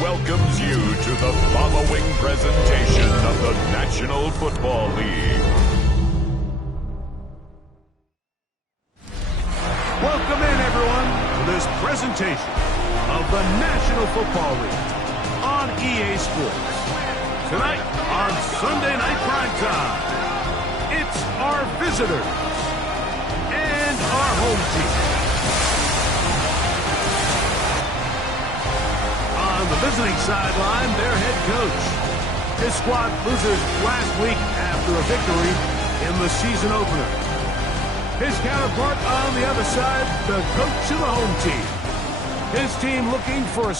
Welcomes you to the following presentation of the National Football League. Welcome in, everyone, to this presentation of the National Football League on EA Sports. Tonight on Sunday Night Primetime, it's our visitors and our home team. On the visiting sideline, their head coach. His squad loses last week after a victory in the season opener. His counterpart on the other side, the coach of the home team. His team looking for a...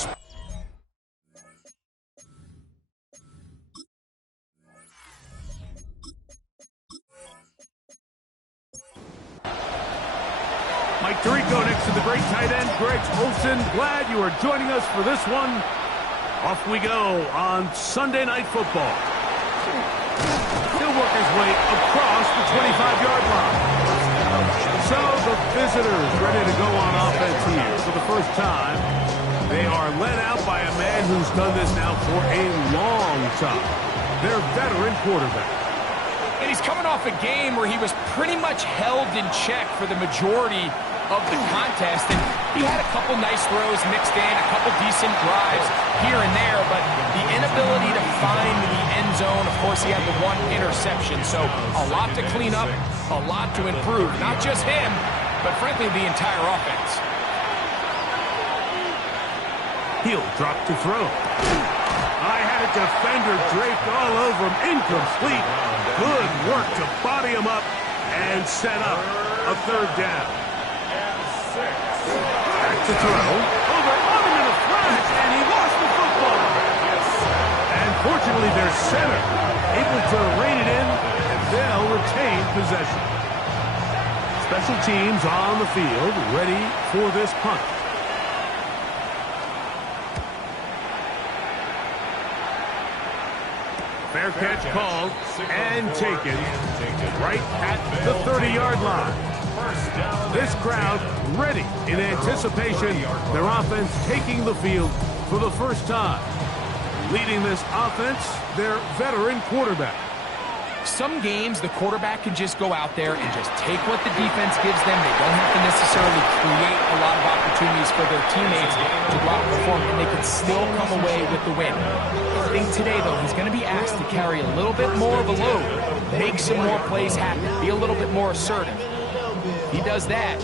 Mike Tirico next to the great tight end, Greg Olsen. Glad you are joining us for this one. Off we go on Sunday Night Football. He'll work his way across the 25-yard line. So the visitors ready to go on offense here for the first time. They are led out by a man who's done this now for a long time. Their veteran quarterback. And he's coming off a game where he was pretty much held in check for the majority of the contest, and he had a couple nice throws mixed in, a couple decent drives here and there, but the inability to find the end zone, of course, he had the one interception, so a lot to clean up, a lot to improve. Not just him, but frankly, the entire offense. He'll drop to throw. I had a defender draped all over him, incomplete. Good work to body him up and set up a third down. Back to throw. Over on him in a flash, and he lost the football. And fortunately, their center able to rein it in, and they'll retain possession. Special teams on the field, ready for this punt. Fair catch called and taken right at the 30-yard line. This crowd ready in anticipation. Their offense taking the field for the first time. Leading this offense, their veteran quarterback. Some games, the quarterback can just go out there and just take what the defense gives them. They don't have to necessarily create a lot of opportunities for their teammates to go out and perform, and they can still come away with the win. I think today, though, he's going to be asked to carry a little bit more of a load, make some more plays happen, be a little bit more assertive. If he does that,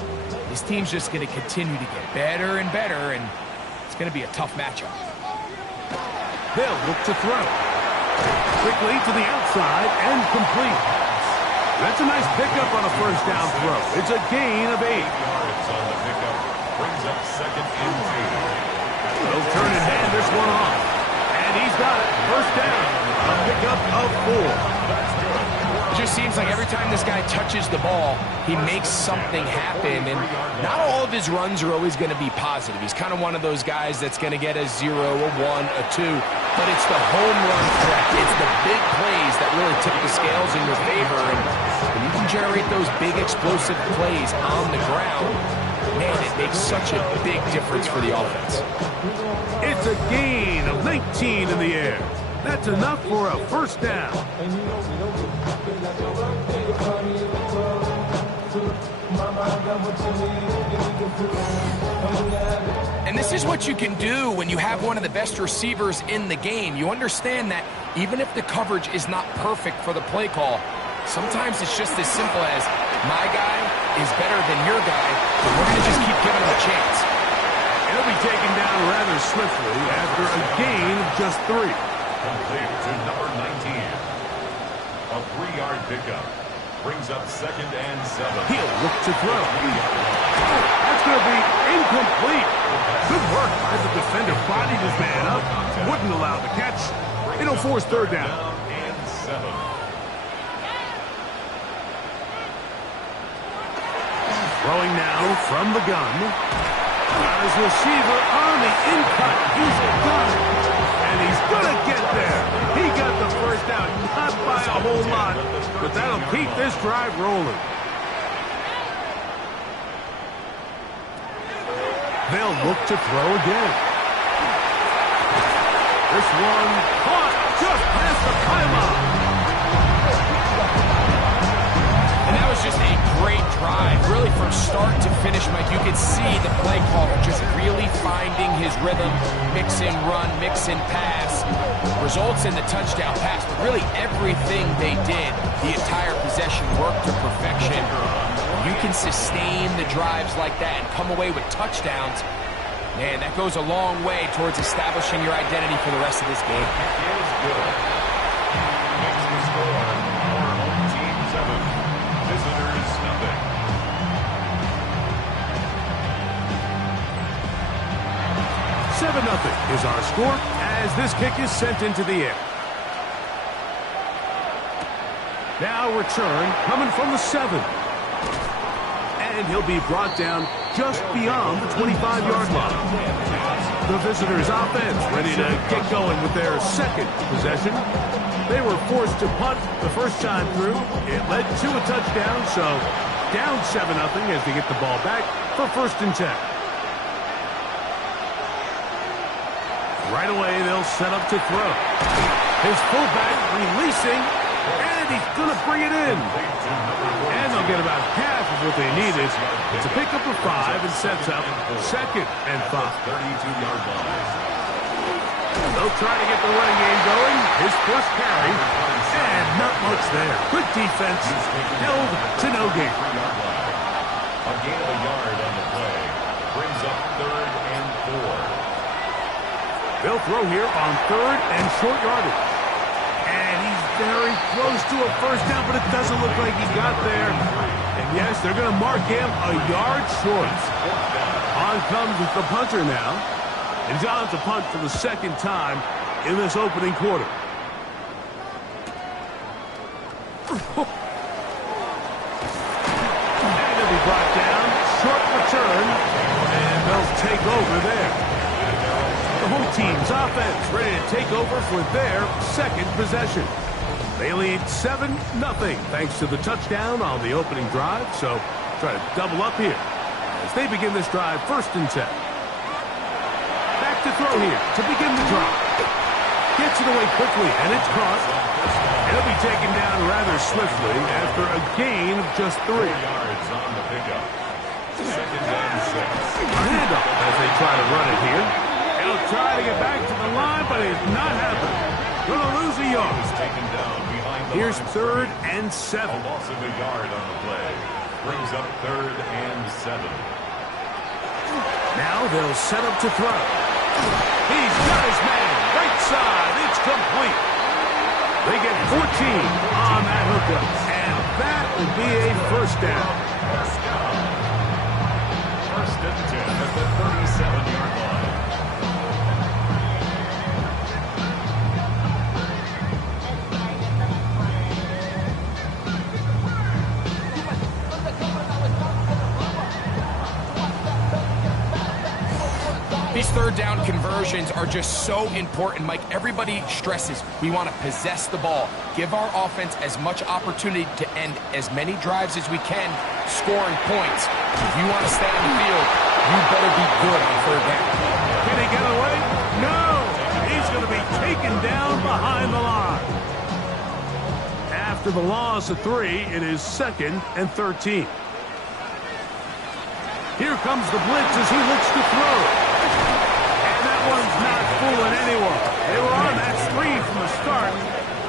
his team's just going to continue to get better and better, and it's going to be a tough matchup. They'll look to throw. Quickly to the outside and complete. That's a nice pickup on a first down throw. It's a gain of 8. Yards on the pickup. Brings up second and 2. They'll turn and hand this one off. And he's got it. First down. A pickup of 4. It just seems like every time this guy touches the ball, he makes something happen, and not all of his runs are always going to be positive. He's kind of one of those guys that's going to get a 0, a 1, a 2, but it's the home run threat. It's the big plays that really tip the scales in your favor, and when you can generate those big explosive plays on the ground, man, it makes such a big difference for the offense. It's a gain of 19 in the air. That's enough for a first down. And this is what you can do when you have one of the best receivers in the game. You understand that even if the coverage is not perfect for the play call, sometimes it's just as simple as, my guy is better than your guy, but we're going to just keep giving him a chance. He'll be taken down rather swiftly after a gain of just 3. Complete to number 19. A 3-yard pickup. Brings up second and 7. He'll look to throw. That's going to be incomplete. Good work as the defender bodied his man up. Wouldn't allow the catch. It'll force third down. And 7. Throwing now from the gun. Got his receiver on the in-cut. He's got it. And he's going to get there. He got the first down, not by a whole lot, but that'll keep this drive rolling. They'll look to throw again. This one caught just past the pylon. And that was just a great drive. Really, from start to finish, Mike, you could see the play caller just really finding his rhythm. Mix and run, mix and pass. Results in the touchdown pass. But really, everything they did, the entire possession worked to perfection. You can sustain the drives like that and come away with touchdowns. Man, that goes a long way towards establishing your identity for the rest of this game. It is good. Makes the score our home team 7, visitors nothing. Seven 0 is our score as this kick is sent into the air. Now return coming from the 7. And he'll be brought down just beyond the 25-yard line. The visitors' offense ready to get going with their second possession. They were forced to punt the first time through. It led to a touchdown, so down 7-0 as they get the ball back for 1st and 10. Right away, they'll set up to throw. His fullback releasing, and he's going to bring it in. And they'll get about half of what they needed. It's a pickup of 5 and sets up 2nd and 5. 32-yard line. They'll try to get the running game going. His first carry, and not much there. Good defense, held to no gain. A gain of a yard on the play. Brings up 3rd and 4. They'll throw here on 3rd and short yardage. And he's very close to a first down, but it doesn't look like he got there. And yes, they're going to mark him a yard short. On comes the punter now. And he's on to punt for the 2nd time in this opening quarter. And he'll be brought down. Short return. And they'll take over there. The home team's offense ready to take over for their 2nd possession. They lead 7-0 thanks to the touchdown on the opening drive. So try to double up here as they begin this drive 1st and 10. Back to throw here to begin the drive. Gets it away quickly, and it's caught. It'll be taken down rather swiftly after a gain of just 3. 3 yards on the pickup. 2nd and 6. A handoff as they try to run it here. He'll try to get back to the line, but it's not happening. Going to lose a yard. He's taken down behind the Here's line. 3rd and 7. A loss of a yard on the play. Brings up 3rd and 7. Now they'll set up to throw. He's got his man. Right side. It's complete. They get 14 on that hookup. And that will be a first down. 1st and 10 at the 37-yard line. These 3rd down conversions are just so important, Mike. Everybody stresses we want to possess the ball, give our offense as much opportunity to end as many drives as we can, scoring points. If you want to stay on the field, you better be good on 3rd down. Can he get away? No! He's going to be taken down behind the line. After the loss of 3, it is 2nd and 13. Here comes the blitz as he looks to throw. And that one's not fooling anyone. They were on that screen from the start,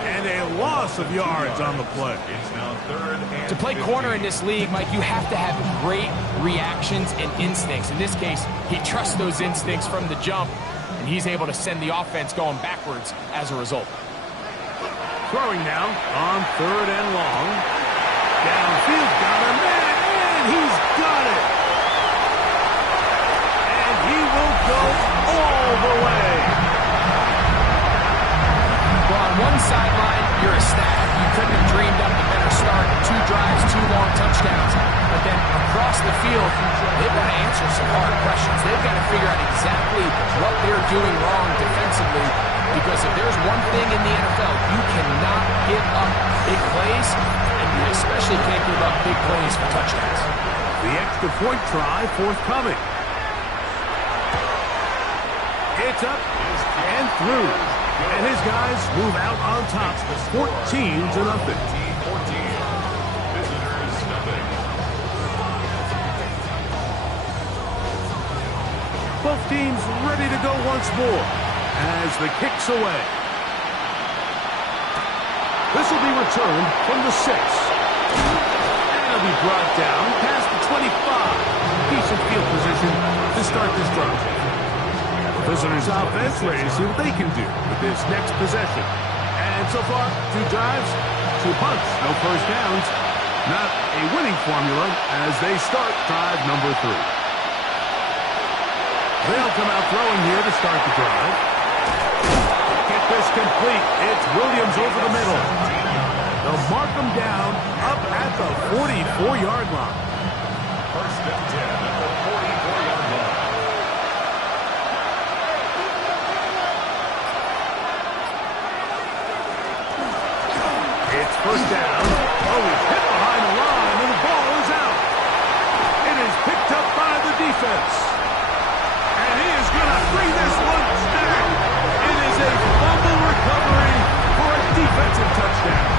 and a loss of yards on the play. It's now 3rd and To play 15. corner in this league, Mike, you have to have great reactions and instincts. In this case, he trusts those instincts from the jump, and he's able to send the offense going backwards as a result. Throwing now on 3rd and long. Downfield, got a man, and he's got it. And he will go all the way. Well, on one sideline, you're ecstatic. You couldn't have dreamed up a better start. 2 drives, 2 long touchdowns. But then across the field, they've got to answer some hard questions. They've got to figure out exactly what they're doing wrong defensively Because if there's one thing in the NFL, you cannot give up big plays, and you especially can't give up big plays for touchdowns. The extra point try forthcoming. It's up and through. And his guys move out on top, 14-0. Both teams ready to go once more as the kick's away. This will be returned from the 6. And it'll be brought down past the 25. Decent field position to start this drive. The visitors' offense ready to see what they can do with this next possession. And so far, 2 drives, 2 punts, no first downs. Not a winning formula as they start drive number 3. They'll come out throwing here to start the drive. Get this complete. It's Williams over the middle. They'll mark them down up at the 44-yard line. First and 10 at the 44-yard line. It's first down. Oh, he's hit behind the line, and the ball is out. It is picked up by the defense. And he is going to bring this one back. It is a fumble recovery for a defensive touchdown.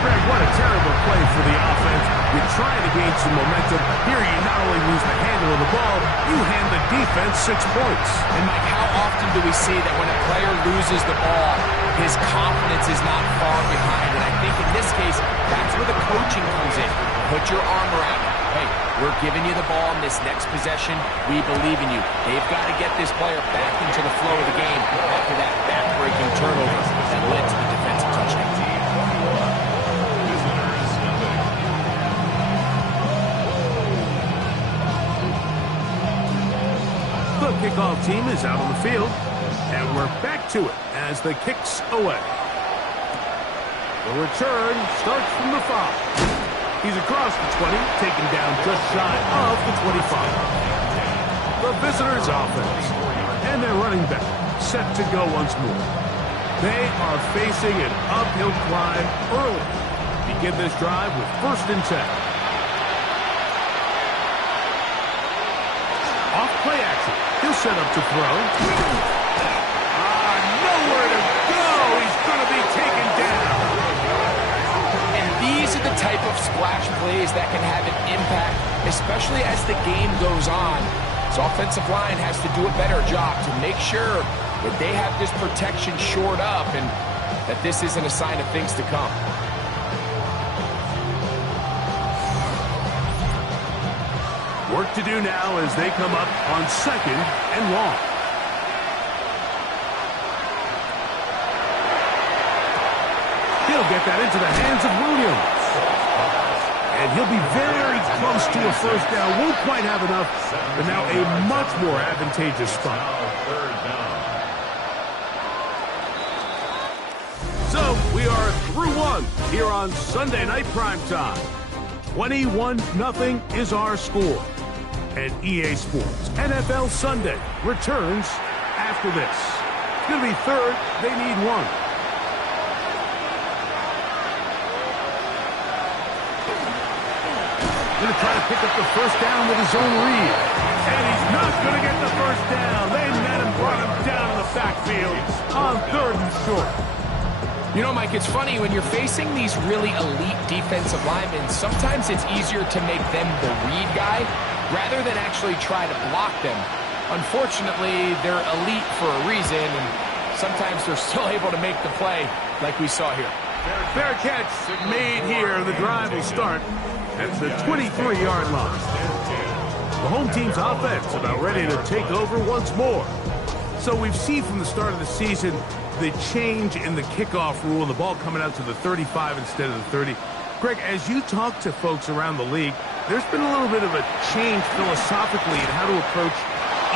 Greg, what a terrible play for the offense. You're trying to gain some momentum. Here you not only lose the handle of the ball, you hand the defense 6 points. And, Mike, how often do we see that when a player loses the ball, his confidence is not far behind? And I think in this case, that's where the coaching comes in. Put your arm around him. Hey, we're giving you the ball in this next possession. We believe in you. They've got to get this player back into the flow of the game after that back-breaking turnover that led to the defensive touchdown. The kickoff team is out on the field, and we're back to it as the kick's away. The return starts from the 5. He's across the 20, taken down just shy of the 25. The visitors' offense, and their running back set to go once more. They are facing an uphill climb early. Begin this drive with first and 10. Off play action. He'll set up to throw. Nowhere to go. He's going to be taken down. And these are the type of splash plays that can have an impact, especially as the game goes on. So offensive line has to do a better job to make sure that they have this protection shored up and that this isn't a sign of things to come. Work to do now as they come up on 2nd and long. He'll get that into the hands of Williams. And he'll be very close to a first down. Won't quite have enough, but now a much more advantageous spot. So we are through 1 here on Sunday Night Primetime. 21-0 is our score. And EA Sports NFL Sunday returns after this. It's going to be 3rd. They need 1. Going to try to pick up the first down with his own read. And he's not going to get the first down. They met him, brought him down in the backfield on 3rd and short. You know, Mike, it's funny, when you're facing these really elite defensive linemen, sometimes it's easier to make them the read guy rather than actually try to block them. Unfortunately, they're elite for a reason, and sometimes they're still able to make the play like we saw here. Fair catch made here. The drive will start at the 23-yard line. The home team's offense about ready to take over once more. So we've seen from the start of the season the change in the kickoff rule, the ball coming out to the 35 instead of the 30. Greg, as you talk to folks around the league, there's been a little bit of a change philosophically in how to approach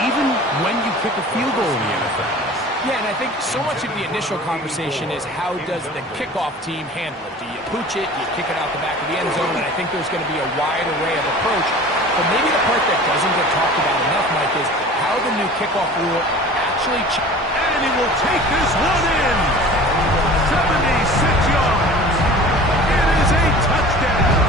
even when you kick a field goal in the NFL. Yeah, and I think so much of the initial conversation is how does the kickoff team handle it? Do you pooch it? Do you kick it out the back of the end zone? And I think there's going to be a wide array of approach. But maybe the part that doesn't get talked about enough, Mike, is how the new kickoff rule actually... And he will take this one in. 76 yards. It is a touchdown.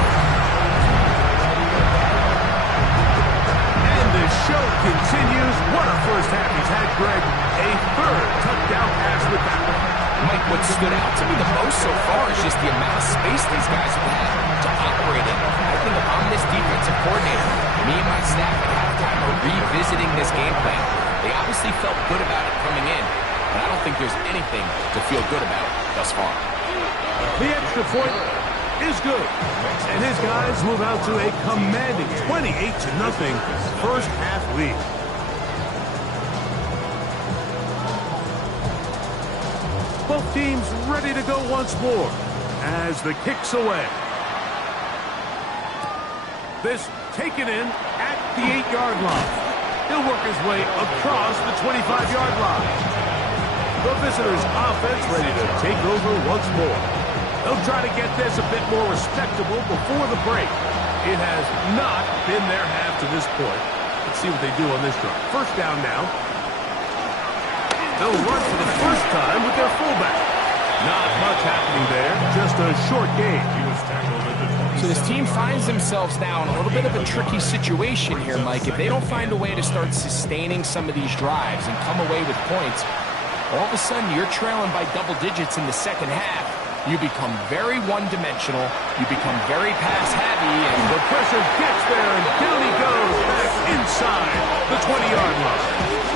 And the show continues. What a first half he's had, Greg. A third touchdown pass with that one. Mike, what stood out to me the most so far is just the amount of space these guys have had to operate in. I think if I'm this defensive coordinator, me and my staff at halftime are revisiting this game plan. They obviously felt good about it coming in, but I don't think there's anything to feel good about thus far. The extra point is good. And his guys move out to a commanding 28-0 first half lead. Both teams ready to go once more as the kick's away. This taken in at the 8-yard line. He'll work his way across the 25-yard line. The visitors' offense ready to take over once more. They'll try to get this a bit more respectable before the break. It has not been their half to this point. Let's see what they do on this drive. First down now. They'll run for the first time with their fullback. Not much happening there, just a short gain. He was tackled at the 27. So this team finds themselves now in a little bit of a tricky situation here, Mike. If they don't find a way to start sustaining some of these drives and come away with points, all of a sudden you're trailing by double digits in the second half. You become very one-dimensional. You become very pass-heavy. And the pressure gets there, and down he goes back inside the 20-yard line.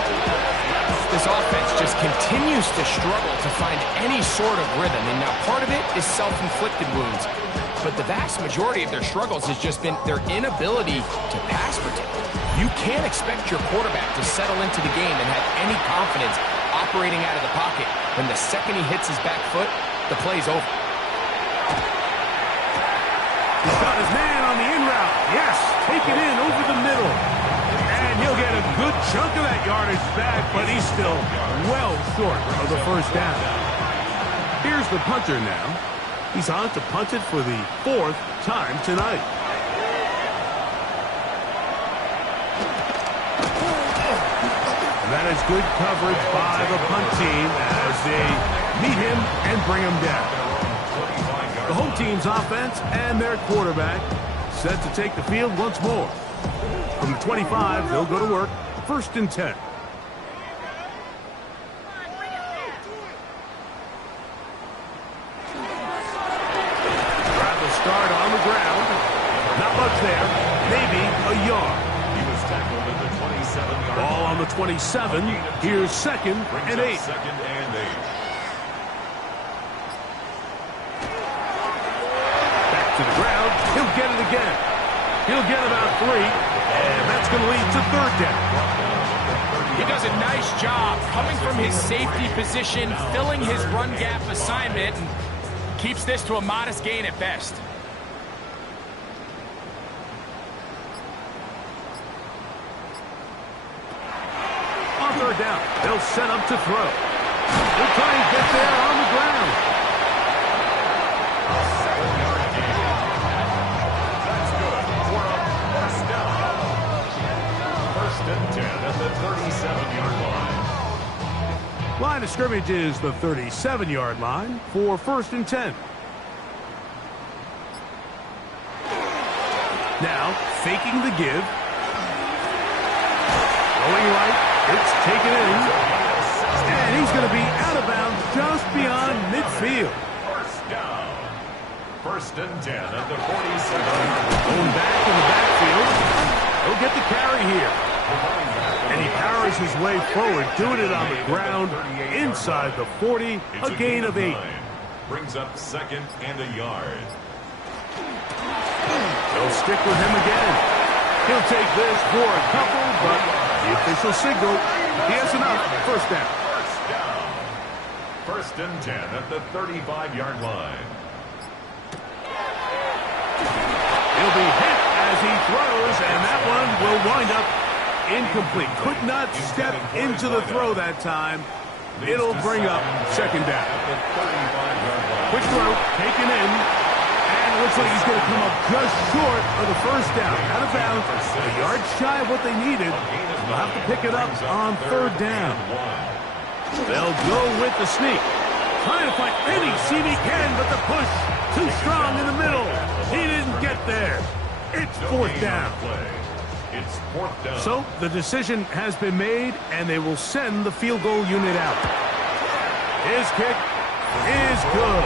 This offense just continues to struggle to find any sort of rhythm. And now part of it is self-inflicted wounds. But the vast majority of their struggles has just been their inability to pass protect. You can't expect your quarterback to settle into the game and have any confidence operating out of the pocket when the second he hits his back foot, the play's over. He's got his man on the in route. Yes, take it in over the middle. And he'll get a good chunk of that yardage back, but he's still well short of the first down. Here's the punter now. He's on to punt it for the fourth time tonight. And that is good coverage by the punt team as they meet him and bring him down. The home team's offense and their quarterback set to take the field once more. From the 25, they'll go to work. First and 10. Grab the start on the ground. Not much there. Maybe a yard. He was tackled at the 27-yard line. Ball on the 27. Here's second and 8. Second and 8. Back to the ground. He'll get it again. He'll get about 3, and that's going to lead to third down. He does a nice job coming from his safety position, filling his run gap assignment, and keeps this to a modest gain at best. On third down, they'll set up to throw. They'll try and get there on the ground. At the 37-yard line. Line of scrimmage is the 37-yard line for first and 10. Now, faking the give. Going right. It's taken in. And he's going to be out of bounds just beyond midfield. First down. First and 10 at the 47-yard line. Going back in the backfield. He'll get the carry here. And he powers his way forward, doing it on the ground inside the 40, a gain of 8. Brings up second and a yard. They'll stick with him again. He'll take this for a couple, but the official signal, he has enough. First down. First down. First and 10 at the 35-yard line. He'll be hit as he throws, and that one will wind up incomplete. Could not step into the throw that time. It'll bring up second down. Quick throw, taken in, and looks like he's going to come up just short of the first down. Out of bounds, a yard shy of what they needed. They'll have to pick it up on third down. They'll go with the sneak. Trying to find any seam he can, but the push too strong in the middle. He didn't get there. It's fourth down. It's fourth down. So the decision has been made, and they will send the field goal unit out. His kick is good.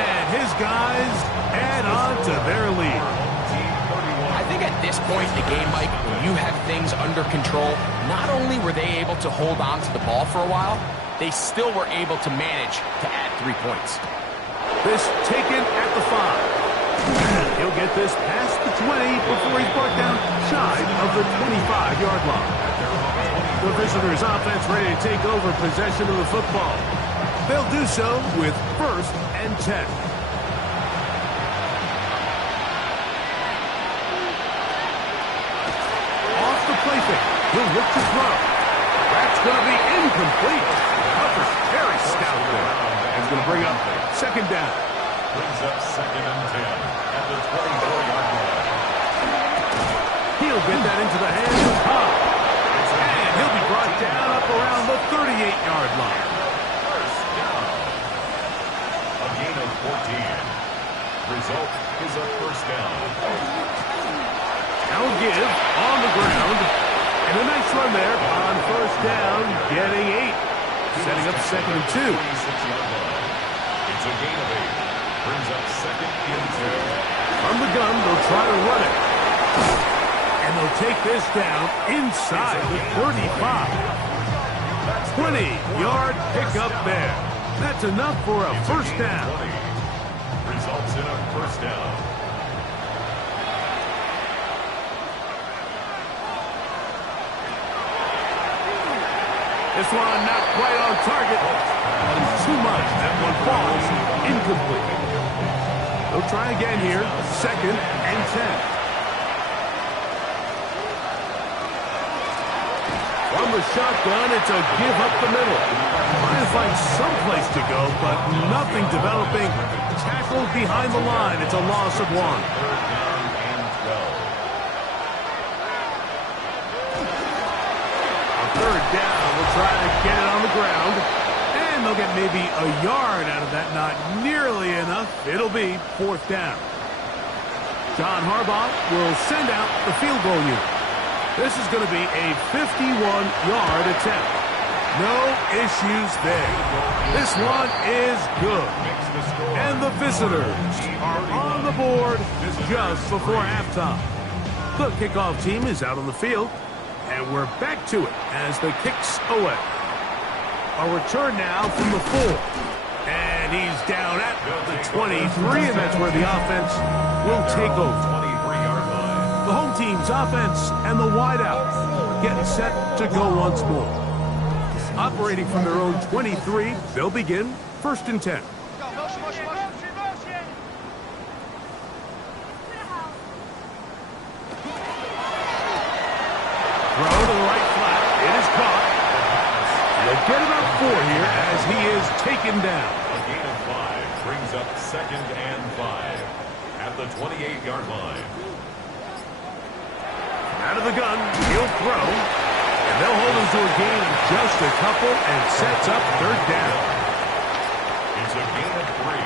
And his guys add on to their lead. I think at this point in the game, Mike, when you have things under control, not only were they able to hold on to the ball for a while, they still were able to manage to add 3 points. This taken at the 5. He'll get this past the 20 before he's brought down shy of the 25-yard line. The visitors' offense ready to take over possession of the football. They'll do so with 1st and 10. Off the play fake. He'll look to throw. That's going to be incomplete. Coverage very stout there. And it's going to bring up second down. Brings up 2nd and 10 at the 24-yard line. He'll get that into the hands of Cobb. And he'll be brought down up around the 38-yard line. First down. A gain of 14. Result is a first down. Now give on the ground. And a nice run there on first down, getting 8. Setting up 2nd and 2. 26-yard line. It's a gain of 8. Brings up 2nd and 2. From the gun, they'll try to run it. And they'll take this down inside the 35. 20-yard pickup there. That's enough for a first down. Results in a first down. This one not quite on target. Too much. That one falls incomplete. They'll try again here. 2nd and 10. From the shotgun, it's a give up the middle. Trying to find some place to go, but nothing developing. Tackled behind the line. It's a loss of 1. 3rd down and 12. Third down, we'll try to get it on the ground. And they'll get maybe a yard out of that. Not nearly enough. It'll be 4th down. John Harbaugh will send out the field goal unit. This is going to be a 51-yard attempt. No issues there. This one is good. And the visitors are on the board just before halftime. The kickoff team is out on the field. And we're back to it as the kicks away. A return now from the 4. And he's down at the 23, and that's where the offense will take over. 23-yard line. The home team's offense and the wideout getting set to go once more. Operating from their own 23, they'll begin 1st and 10. Throw to the right flat. It is caught. They'll get about 4 here as he is taken down. A gain of 5 brings up 2nd and 5 at the 28-yard line. Out of the gun, he'll throw. And they'll hold him to a gain of just a couple and sets up 3rd down. It's a gain of 3.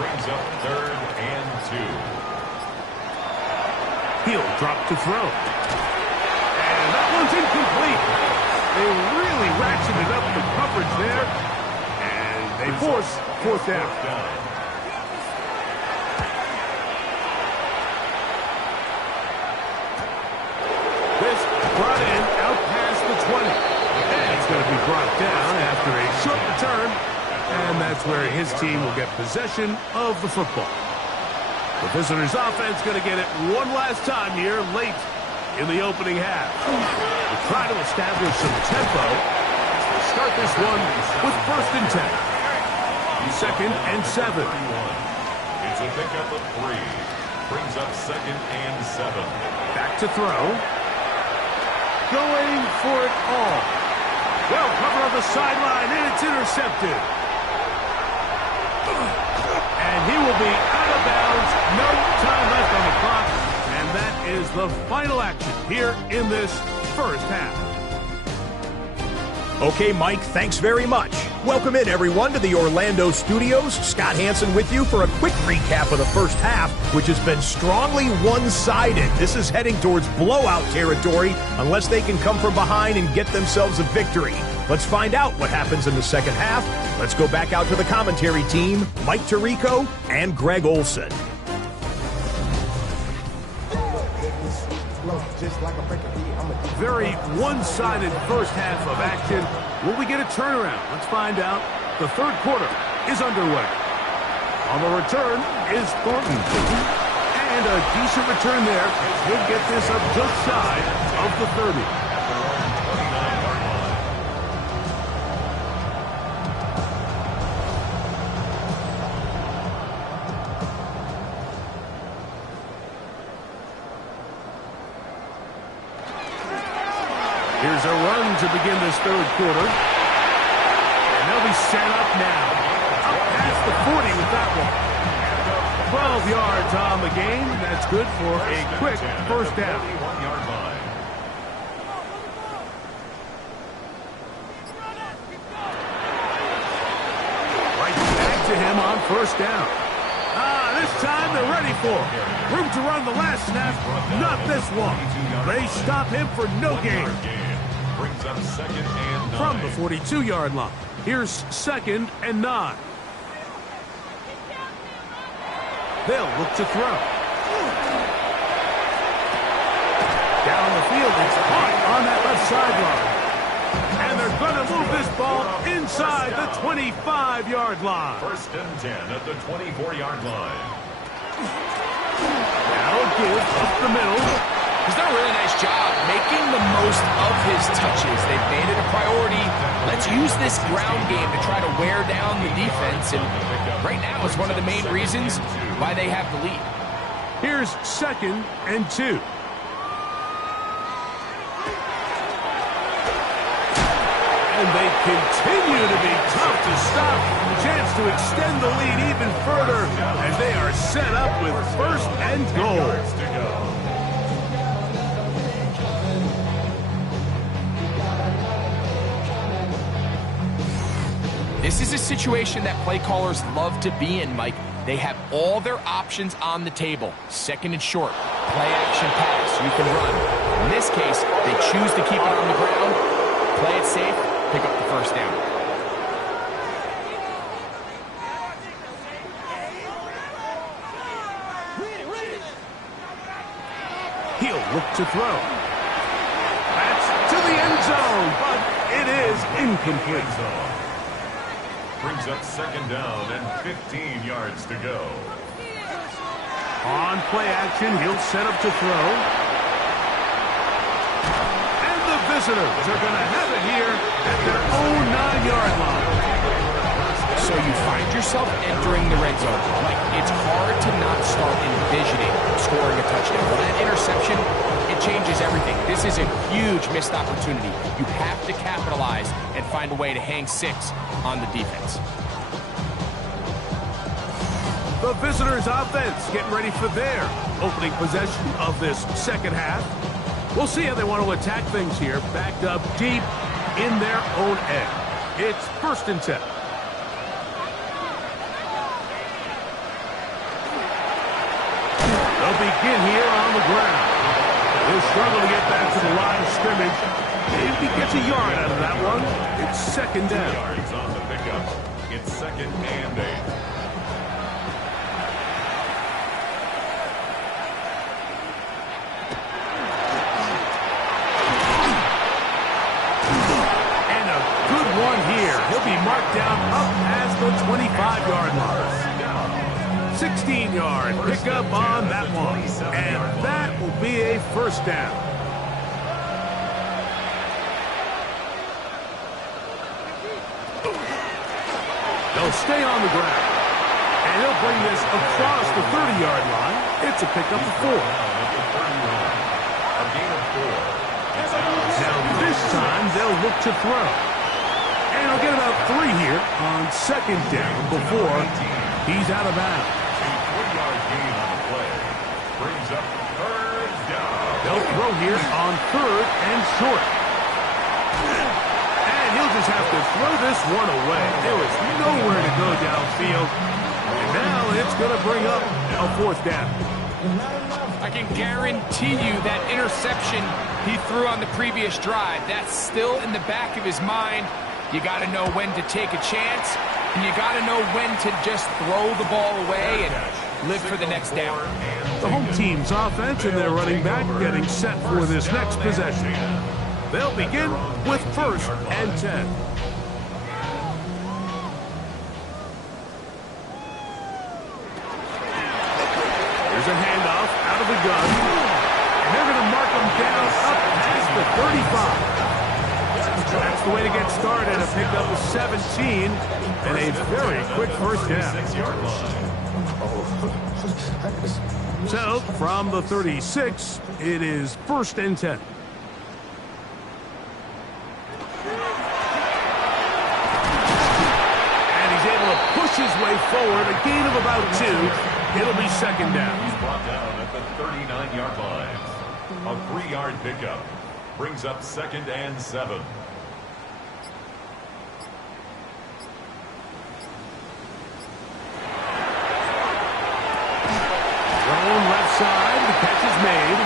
Brings up 3rd and 2. He'll drop to throw. And that one's incomplete. They really ratcheted up the coverage there. And they force 4th down. This brought in out past the 20. And it's going to be brought down after a short return. And that's where his team will get possession of the football. The visitors' offense going to get it one last time here late in the opening half. We'll try to establish some tempo. We'll start this one with 1st and 10. 2nd and 7. It's a pickup of 3. Brings up 2nd and 7. Back to throw. Going for it all. Well covered on the sideline, and it's intercepted. And he will be out of bounds is the final action here in this first half. Okay, Mike, thanks very much. Welcome in, everyone, to the Orlando studios. Scott Hansen with you for a quick recap of the first half, which has been strongly one-sided. This is heading towards blowout territory unless they can come from behind and get themselves a victory. Let's find out what happens in the second half. Let's go back out to the commentary team, Mike Tirico and Greg Olson. Very one-sided first half of action. Will we get a turnaround? Let's find out. The third quarter is underway. On the return is Thornton. And a decent return there. He'll get this up just shy of the 30. Here's a run to begin this third quarter. And they'll be set up now. Up past the 40 with that one. 12 yards on the game. That's good for a quick first down. Right back to him on first down. This time they're ready for it. Room to run the last snap. Not this one. They stop him for no gain. Brings up second and 9. From the 42-yard line. Here's second and 9. They'll look to throw. Down the field, it's caught on that left sideline. And they're going to move this ball inside the 25-yard line. First and 10 at the 24-yard line. Now a give up the middle. He's done a really nice job making the most of his touches. They've made it a priority. Let's use this ground game to try to wear down the defense. And right now it's one of the main reasons why they have the lead. Here's second and 2. And they continue to be tough to stop. Chance to extend the lead even further. And they are set up with first and goal. This is a situation that play callers love to be in, Mike. They have all their options on the table. Second and short, play action pass, you can run. In this case, they choose to keep it on the ground, play it safe, pick up the first down. He'll look to throw. That's to the end zone, but it is incomplete. Brings up second down and 15 yards to go. On play action, he'll set up to throw. And the visitors are going to have it here at their own 9-yard line. So you find yourself entering the red zone. Like, it's hard to not start envisioning scoring a touchdown. Well, that interception, it changes everything. This is a huge missed opportunity. You have to capitalize and find a way to hang 6 on the defense. The visitors' offense getting ready for their opening possession of this second half. We'll see how they want to attack things here, backed up deep in their own end. It's first and 10. They'll begin here on the ground. He'll struggle to get back to the line of scrimmage. Maybe he gets a yard out of that one. It's second down. 2 yards on the pickup. It's second and 8. And a good one here. He'll be marked down up past the 25-yard line. 16-yard pickup on that one. And that will be a first down. They'll stay on the ground. And he'll bring this across the 30-yard line. It's a pickup of 4. A gain of 4. Now this time they'll look to throw. And he'll get about 3 here on second down before he's out of bounds. A 4-yard gain on the play. Brings up third down. They'll throw here on 3rd and short. And he'll just have to throw this one away. There is nowhere to go downfield. And now it's going to bring up a 4th down. I can guarantee you that interception he threw on the previous drive, that's still in the back of his mind. You got to know when to take a chance, and you got to know when to just throw the ball away and live for the next down. The home team's offense and their running back getting set for this next possession. They'll begin with 1st and 10. There's a handoff out of the gun. And they're going to mark him down up past the 35. That's the way to get started. A pickup of 17 and a very quick 1st down. So, from the 36, it is 1st and 10. And he's able to push his way forward, a gain of about 2. It'll be 2nd down. He's brought down at the 39-yard line. A 3-yard pickup brings up 2nd and 7. Thrown left side, the catch is made,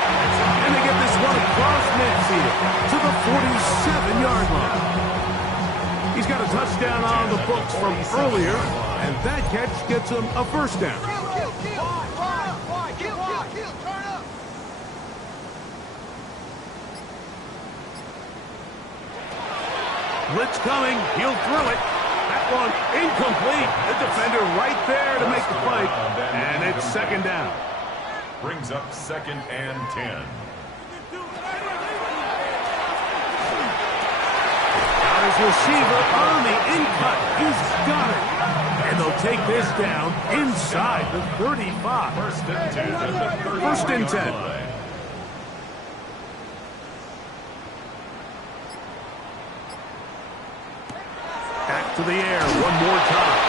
and they get this one across midfield to the 47-yard line. He's got a touchdown on the books from earlier, and that catch gets him a 1st down. Blitz coming, he'll throw it. That one incomplete. The defender right there to make the play, and it's 2nd down. Brings up 2nd and 10. Now his receiver on the in-cut. He's got it. And they'll take this down inside the 35. 1st and 10 at the 30 1st and 10. line. Back to the air one more time.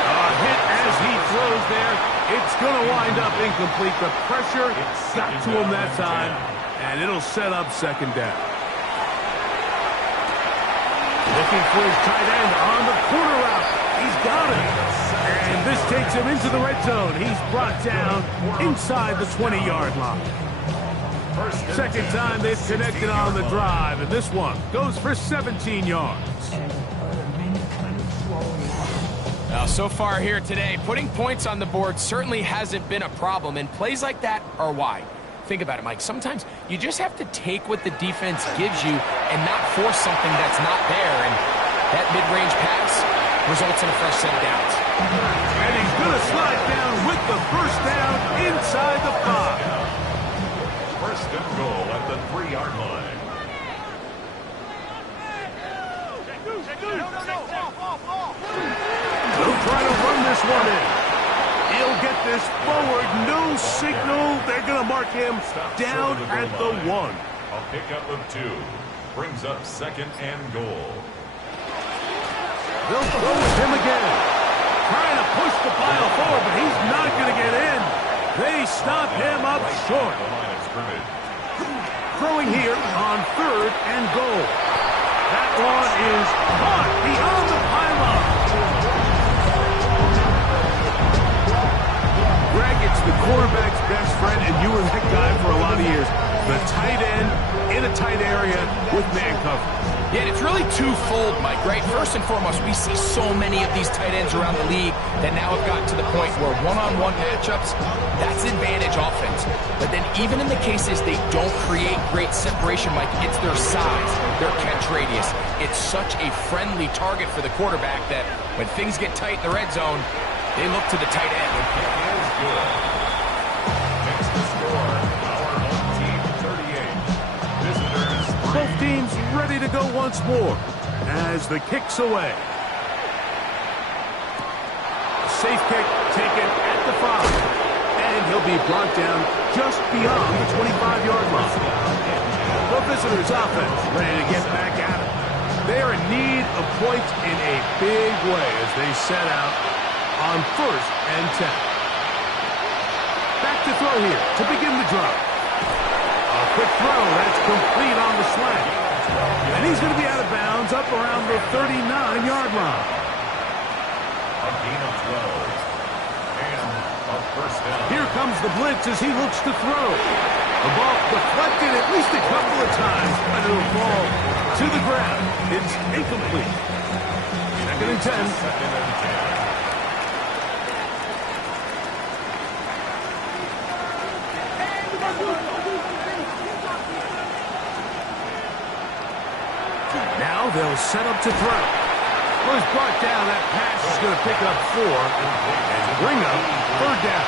A hit as he throws there. It's going to wind up incomplete. The pressure got to him that time, and it'll set up 2nd down. Looking for his tight end on the corner route. He's got it. And this takes him into the red zone. He's brought down inside the 20-yard line. 2nd time they've connected on the drive, and this one goes for 17 yards. Now, so far here today, putting points on the board certainly hasn't been a problem, and plays like that are why. Think about it, Mike. Sometimes you just have to take what the defense gives you and not force something that's not there, and that mid-range pass results in a fresh set of downs. And he's going to slide down with the 1st down inside the 5. 1st and goal at the 3-yard line. They'll try to run this one in. He'll get this forward. No signal. They're going to mark him down at the 1. A pickup of 2. Brings up 2nd and goal. They'll throw with him again. Trying to push the pile forward, but he's not going to get in. They stop him up short. The line of scrimmage. Throwing here on 3rd and goal. That one is caught beyond the pylon. Greg, it's the quarterback's best friend, and you were that guy for a lot of years. The tight end in a tight area with man coverage. Yeah, and it's really twofold, Mike, right? First and foremost, we see so many of these tight ends around the league that now have gotten to the point where one-on-one matchups, that's advantage offense. But then even in the cases they don't create great separation, Mike, it's their size, their catch radius. It's such a friendly target for the quarterback that when things get tight in the red zone, they look to the tight end. The kick is good. Makes the score. Our home team 38. Visitors 3. Both teams ready to go once more as the kick's away. Safe kick taken at the 5. And he'll be brought down just beyond the 25-yard line. The visitors' offense ready to get back at it. They're in need of points in a big way as they set out on 1st and 10. Back to throw here to begin the drive. A quick throw. That's complete on the slant. And he's going to be out of bounds up around the 39-yard line. A gain of 12. And a first down. Here comes the blitz as he looks to throw. The ball deflected at least a couple of times, but it'll fall to the ground. It's incomplete. Second and 10. Second and 10. Now they'll set up to throw. Well, he's brought down. That pass is going to pick up 4 and bring up third down.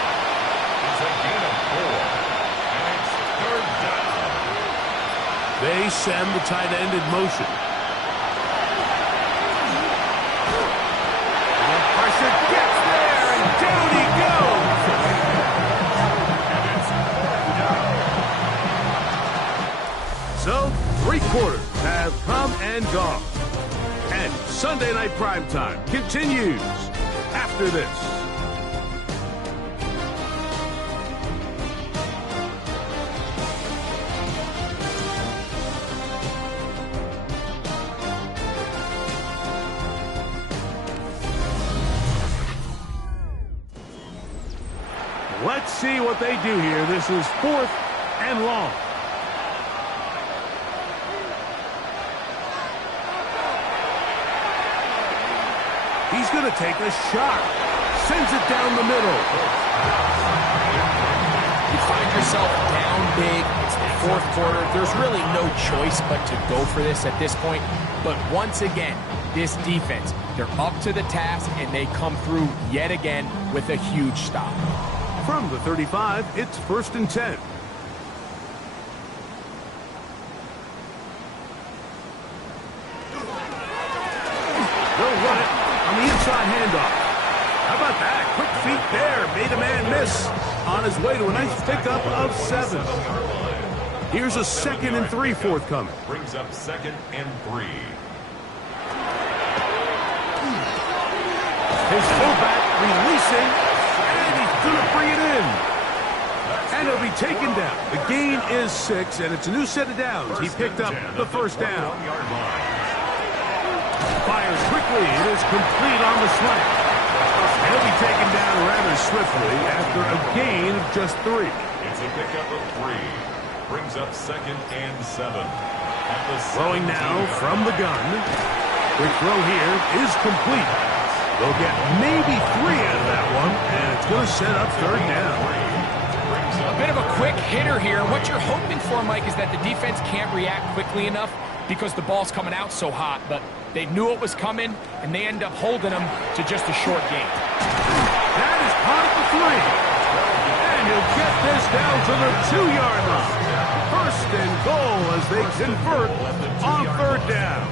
It's a gain of 4. And it's third down. They send the tight end in motion. The pressure gets there, and down he goes. And it's third down. So, 3 quarters have come and gone. And Sunday Night Primetime continues after this. Let's see what they do here. This is 4th and long. He's going to take a shot. Sends it down the middle. You find yourself down big. It's the 4th quarter. There's really no choice but to go for this at this point. But once again, this defense, they're up to the task, and they come through yet again with a huge stop. From the 35, it's 1st and 10. They'll run it on the inside handoff. How about that? Quick feet there. Made a man miss on his way to a nice pickup of 7. Here's a 2nd and 3 forthcoming. Brings up 2nd and 3. His fullback releasing, and he's going to bring it in. And he'll be taken down. The gain is 6, and it's a new set of downs. He picked up the first down. Fires quickly. It is complete on the slant. He'll be taken down rather swiftly after a gain of just 3. It's a pickup of 3. Brings up 2nd and 7. Throwing now from the gun. Quick throw here is complete. They'll get maybe 3 out of that one, and it's going to set up third down. A bit of a quick hitter here. What you're hoping for, Mike, is that the defense can't react quickly enough because the ball's coming out so hot. But they knew it was coming, and they end up holding them to just a short gain. That is caught at the 3. And he'll get this down to the 2-yard line. 1st and goal as they convert on third down.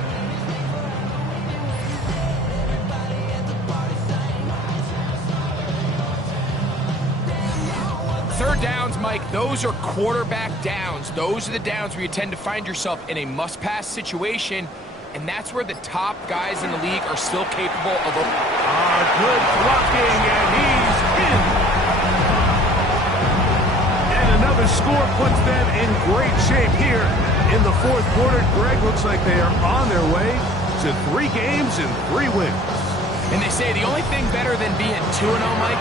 Third downs, Mike, those are quarterback downs. Those are the downs where you tend to find yourself in a must-pass situation, and that's where the top guys in the league are still capable of a... Good blocking, and he's in. And another score puts them in great shape here in the 4th quarter. Greg, looks like they are on their way to 3 games and 3 wins. And they say the only thing better than being 2-0, Mike,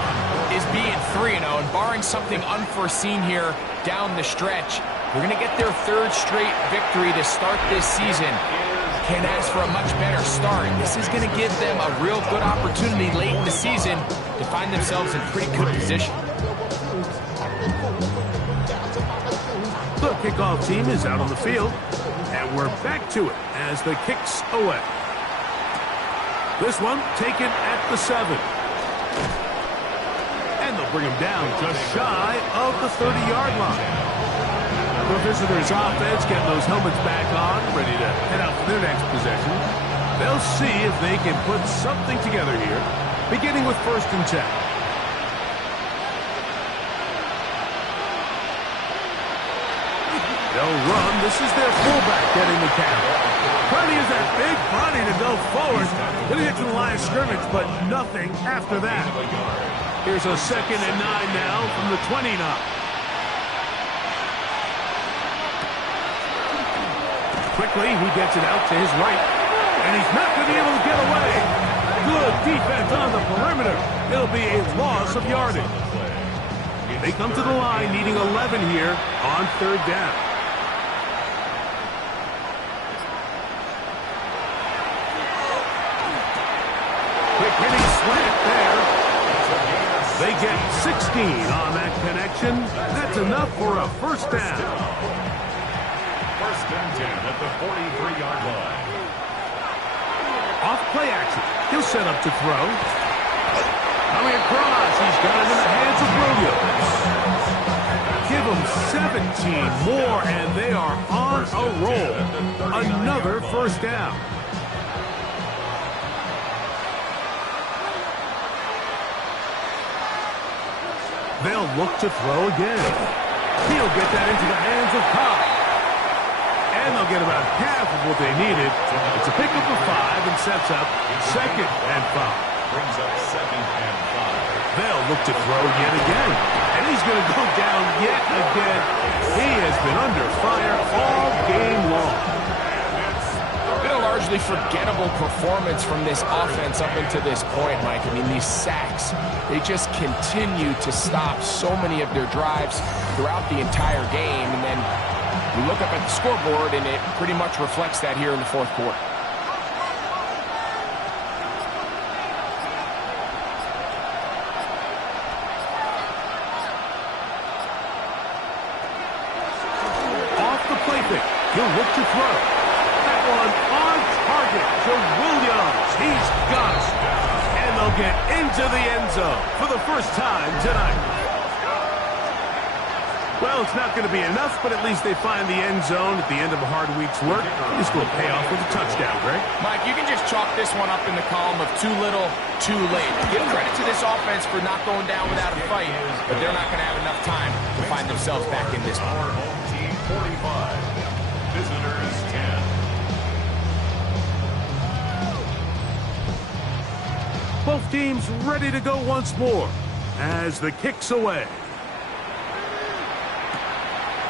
is being 3-0, and barring something unforeseen here down the stretch, we're going to get their 3rd straight victory to start this season. Can't ask for a much better start. This is going to give them a real good opportunity late in the season to find themselves in pretty good position. The kickoff team is out on the field, and we're back to it as the kick's away. This one taken at the 7. And they'll bring him down just shy of the 30-yard line. The visitors' offense getting those helmets back on, ready to head out for their next possession. They'll see if they can put something together here, beginning with 1st and 10. They'll run. This is their fullback getting the carry. Trying to use that big body to go forward. Going to get to the line of scrimmage, but nothing after that. Here's a 2nd and 9 now from the 29. Quickly, he gets it out to his right. And he's not going to be able to get away. Good defense on the perimeter. It'll be a loss of yardage. They come to the line needing 11 here on third down. Quick hitting slant there. They get 16 on that connection. That's enough for a first down. First and 10 at the 43-yard line. Off play action. He'll set up to throw. Coming across. He's got it in the hands of Williams. Give them 17 more, and they are on a roll. Another first down. They'll look to throw again. He'll get that into the hands of Cobb. And they'll get about half of what they needed. It's a pickup of 5 and sets up second and 5. Brings up second and 5. They'll look to throw yet again. And he's going to go down yet again. He has been under fire all game long. Been a largely forgettable performance from this offense up until this point, Mike. I mean, these sacks, they just continue to stop so many of their drives throughout the entire game. And then we look up at the scoreboard, and it pretty much reflects that here in the fourth quarter. Off the play pick, he'll look to throw. That one on target to Williams. He's got it. And they'll get into the end zone for the first time tonight. Well, it's not going to be enough, but at least they find the end zone at the end of a hard week's work. This will pay off with a touchdown, Greg. Mike, you can just chalk this one up in the column of too little, too late. Give credit to this offense for not going down without a fight, but they're not going to have enough time to find themselves back in this one. Our home team 45. Visitors 10. Both teams ready to go once more as the kick's away.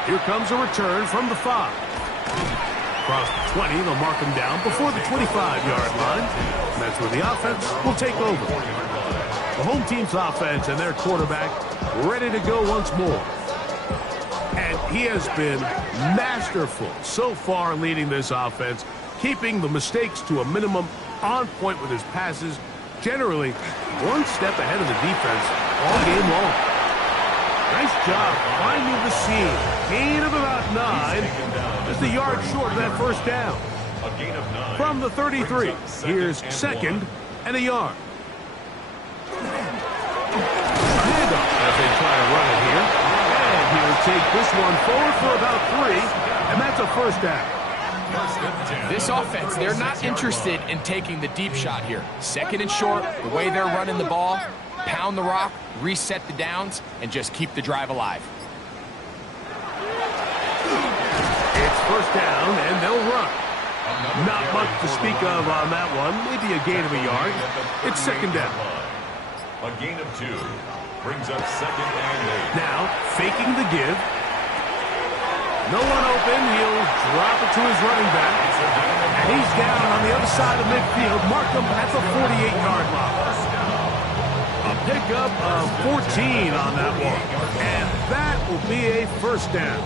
Here comes a return from the 5. Across the 20, they'll mark him down before the 25-yard line. And that's where the offense will take over. The home team's offense and their quarterback ready to go once more. And he has been masterful so far leading this offense, keeping the mistakes to a minimum, on point with his passes, generally one step ahead of the defense all game long. Nice job finding the seam. Gain of about 9. Just a yard short of that first down. A gain of 9. From the 33, here's second and a yard. Handoff as they try to run it here. And he'll take this one forward for about 3, and that's a first down. This offense, they're not interested in taking the deep shot here. Second and short, the way they're running the ball, pound the rock, reset the downs, and just keep the drive alive. It's first down, and they'll run. Not much to speak of on that one. Maybe a gain of a yard. It's second down. A gain of 2. Brings up second and 8. Now, faking the give. No one open. He'll drop it to his running back. And he's down on the other side of midfield. Mark him at the 48-yard line. A pickup of 14 on that one. And that will be a first down.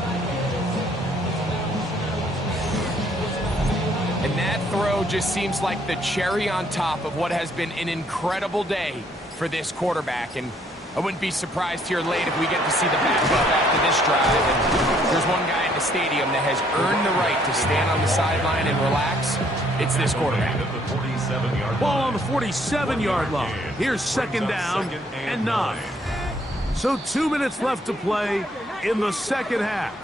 And that throw just seems like the cherry on top of what has been an incredible day for this quarterback. And I wouldn't be surprised here late if we get to see the backup after this drive. And there's one guy in the stadium that has earned the right to stand on the sideline and relax. It's this quarterback. Ball on the 47-yard line. Here's second down and 9. So 2 minutes left to play in the second half.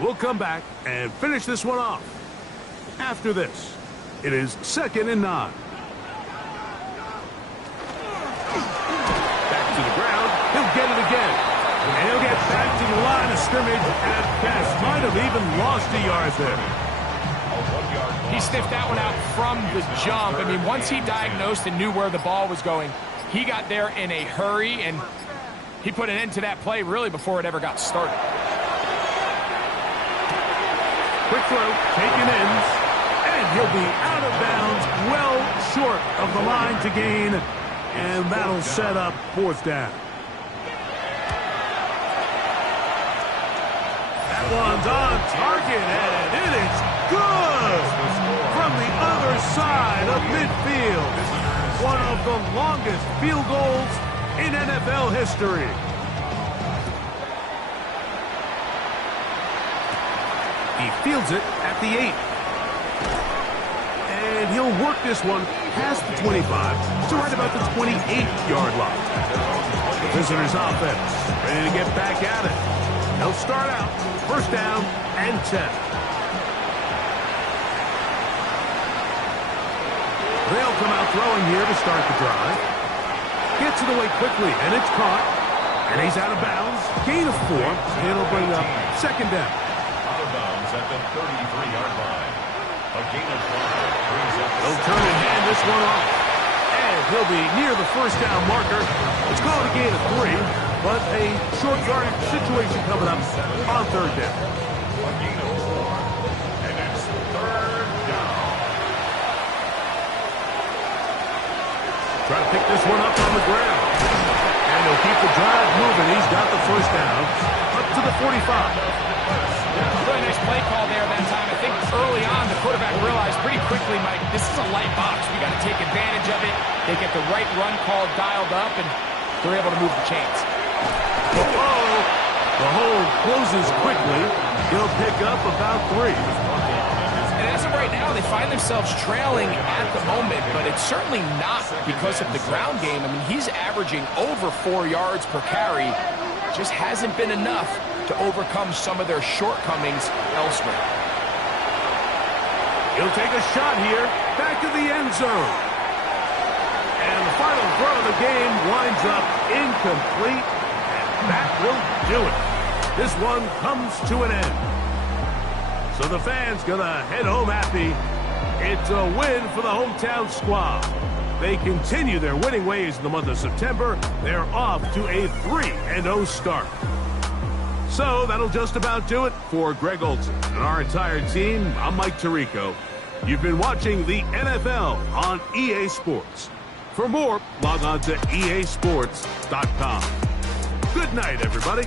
We'll come back and finish this one off. After this, it is second and 9. Back to the ground. He'll get it again. And he'll get back to the line of scrimmage at best. Might have even lost a yard there. He sniffed that one out from the jump. I mean, once he diagnosed and knew where the ball was going, he got there in a hurry, and he put an end to that play really before it ever got started. Quick throw, taken in, and he'll be out of bounds, well short of the line to gain, and that'll set up fourth down. That one's on target, and it is good from the other side of midfield. One of the longest field goals in NFL history. He fields it at the 8. And he'll work this one past the 25 to right about the 28-yard line. The visitors' offense ready to get back at it. They'll start out first down and 10. They'll come out throwing here to start the drive. Gets it away quickly, and it's caught. And he's out of bounds. Gain of 4. It'll bring up second down. Out of bounds at the 33-yard line. A gain of 5 brings up. They'll turn and hand this one off. And he'll be near the first down marker. It's called a gain of 3, but a short yardage situation coming up on third down. A gain of 4. And it's third down. Try to pick this one up on the ground. And he'll keep the drive moving. He's got the first down up to the 45. Really nice play call there that time. I think early on the quarterback realized pretty quickly, Mike, this is a light box. We got to take advantage of it. They get the right run call dialed up, and they're able to move the chains. Oh, the hole closes quickly. He'll pick up about 3. And as of right now, they find themselves trailing at the moment, but it's certainly not because of the ground game. I mean, he's averaging over 4 yards per carry. Just hasn't been enough to overcome some of their shortcomings elsewhere. He'll take a shot here, back to the end zone. And the final throw of the game winds up incomplete, and that will do it. This one comes to an end. So the fans gonna head home happy. It's a win for the hometown squad. They continue their winning ways in the month of September. They're off to a 3-0 start. So that'll just about do it for Greg Olsen and our entire team. I'm Mike Tirico. You've been watching the NFL on EA Sports. For more, log on to easports.com. Good night, everybody.